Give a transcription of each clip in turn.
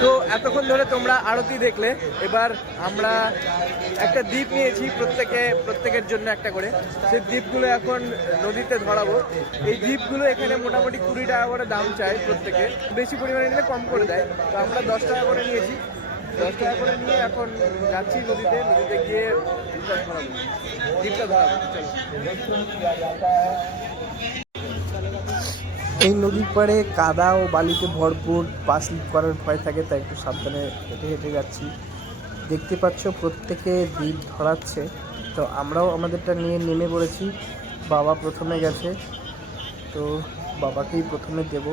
তো এতক্ষণ ধরে তোমরা আরতি দেখলে, এবার আমরা একটা দ্বীপ নিয়েছি প্রত্যেকে, প্রত্যেকের জন্য একটা করে। সেই দ্বীপগুলো এখন নদীতে ধরাবো। এই দ্বীপগুলো এখানে মোটামুটি কুড়ি টাকা করে দাম চায় প্রত্যেকে। বেশি পরিমাণে নিলে কম করে দেয়। তো আমরা দশ টাকা করে নিয়েছি। দশ টাকা করে নিয়ে এখন যাচ্ছি নদীতে। নদীতে গিয়ে দ্বীপটা ধরাবো। দ্বীপটা ধরাবো। চলো। এই নদীর পাড়ে কাদা ও বালিতে ভরপুর পা স্লিপ করার ভয় থাকে, তাই একটু সাবধানে হেঁটে হেঁটে যাচ্ছি। দেখতে পাচ্ছ প্রত্যেকে দ্বীপ ধরাচ্ছে। তো আমরাও আমাদেরটা নিয়ে নেমে পড়েছি। বাবা প্রথমে গেছে। তো বাবাকেই প্রথমে দেব।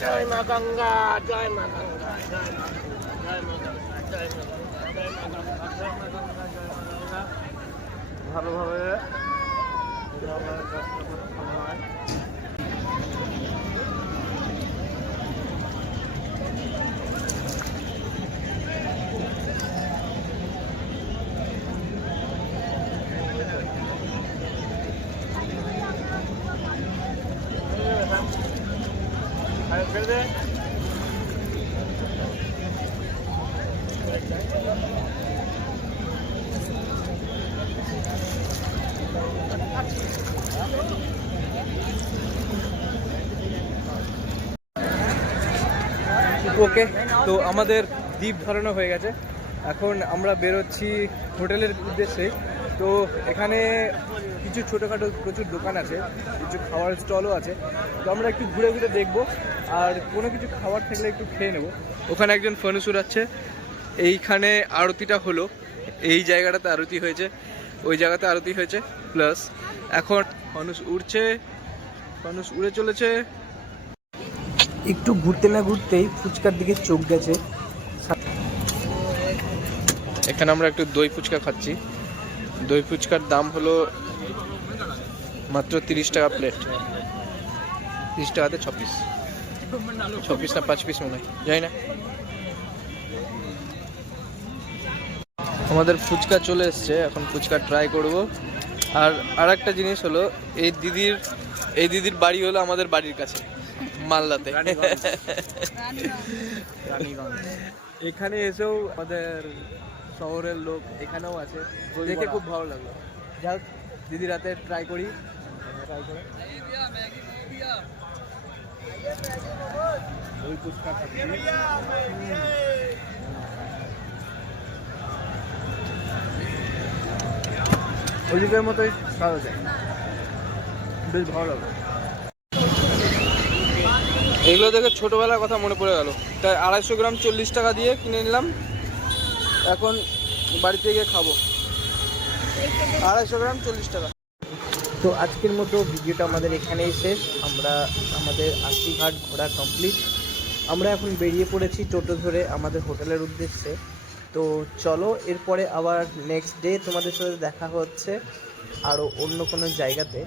জয় মা গঙ্গা জয় মা গঙ্গা জয় মা গঙ্গা জয় মা গঙ্গা জয় মা গঙ্গা জয় মা গঙ্গা জয় মা গঙ্গা জয় মা গঙ্গা ভালোভাবে ভালোভাবে কাজটা করে ভালো হয়। আরে ছেড়ে দে। ওকে তো আমাদের দ্বীপ ধরানো হয়ে গেছে। এখন আমরা বেরোচ্ছি হোটেলের উদ্দেশ্যে। তো এখানে কিছু ছোটোখাটো প্রচুর দোকান আছে, কিছু খাওয়ার স্টলও আছে। তো আমরা একটু ঘুরে ঘুরে দেখব, আর কোনো কিছু খাবার থাকলে একটু খেয়ে নেব। ওখানে একজন ফনুস উড়াচ্ছে এইখানে আরতিটা হলো। এই জায়গাটাতে আরতি হয়েছে, ওই জায়গাতে আরতি হয়েছে, প্লাস এখন ফনুস উড়ছে, ফনুস উড়ে চলেছে। একটু ঘুরতে না ঘুরতেই ফুচকার দিকে চোখ গেছে। এখানে আমরা একটু দই ফুচকা খাচ্ছি। দই ফুচকার দাম হলো মাত্র তিরিশ টাকা প্লেট তিরিশ টাকাতে ছ পিস ছ পিস না পাঁচ পিস মনে হয়। যাই না। আমাদের ফুচকা চলে এসছে এখন ফুচকা ট্রাই করব। আর আর একটা জিনিস হলো এই দিদির এই দিদির বাড়ি হলো আমাদের বাড়ির কাছে মালদাতে। এখানে এসেও আমাদের শহরের লোক এখানেও আছে। দেখে খুব ভালো লাগল। যাক দিদি রাতে ট্রাই করি। ট্রাই করে। দই ফুচকা খাচ্ছি মতোই স্বাদ আছে বেশ ভালো লাগল এগুলো দেখে ছোটোবেলার কথা মনে পড়ে গেল। তাই আড়াইশো গ্রাম চল্লিশ টাকা দিয়ে কিনে নিলাম। এখন বাড়িতে গিয়ে খাব। আড়াইশো গ্রাম চল্লিশ টাকা। তো আজকের মতো ভিডিওটা আমাদের এখানেই শেষ। আমরা আমাদের আশিঘাট ঘোরা কমপ্লিট আমরা এখন বেরিয়ে পড়েছি টোটো ধরে আমাদের হোটেলের উদ্দেশ্যে। তো চলো, এরপরে আবার নেক্সট ডে তোমাদের সাথে দেখা হচ্ছে আরও অন্য কোনো জায়গাতে।